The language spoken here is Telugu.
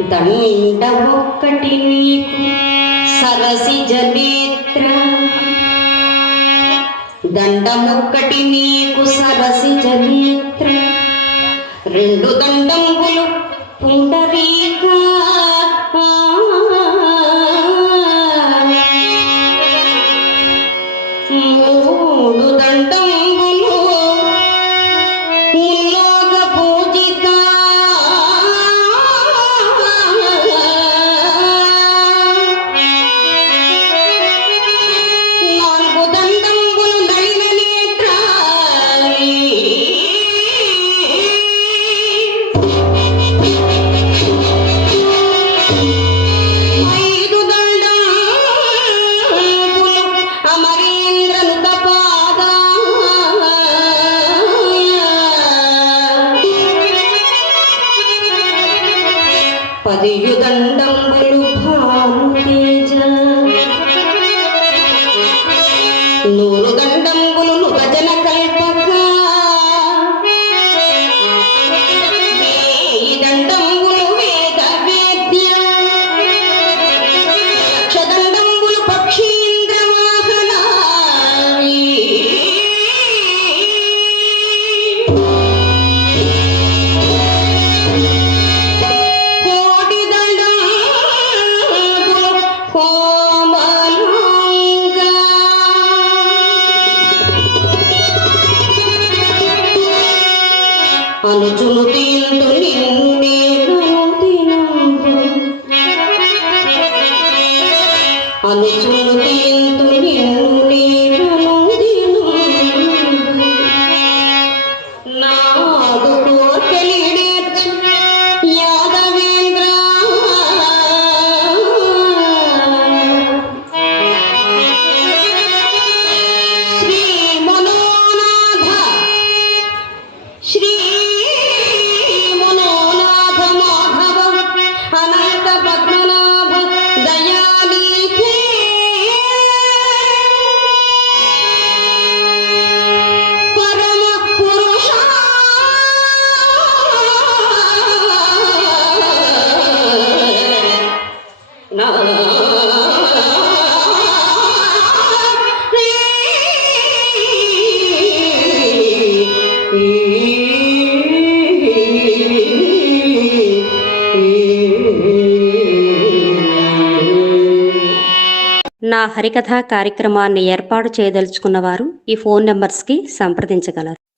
దండ ఒక్కటి నీకు సరసి జనేత్ర దండమొక్కటి నీకు సరసి జనేత్ర రెండు దండంబులు పుండరీక. మూడు దండంబులు పదియు దండంబులు అనుచును తీందు నిన్ను నేను తినంబు నా హరికథ కార్యక్రమాన్ని ఏర్పాటు చేయదలుచుకున్న వారు ఈ ఫోన్ నెంబర్స్కి సంప్రదించగలరు.